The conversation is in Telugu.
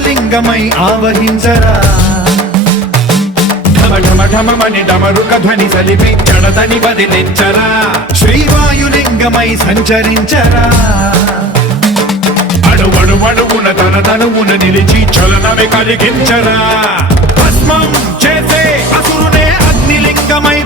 ఆకాశలింగమై ఆవహించరా ఢమఢమఢమని డమరుక ధ్వని సలిపి జడదని వదిలించరా శ్రీవాయులింగమై సంచరించరా అణువణువున తన తనువున నిలిచి చలనమే కలిగించరా భస్మం చేసే అసురునే అగ్నిలింగమై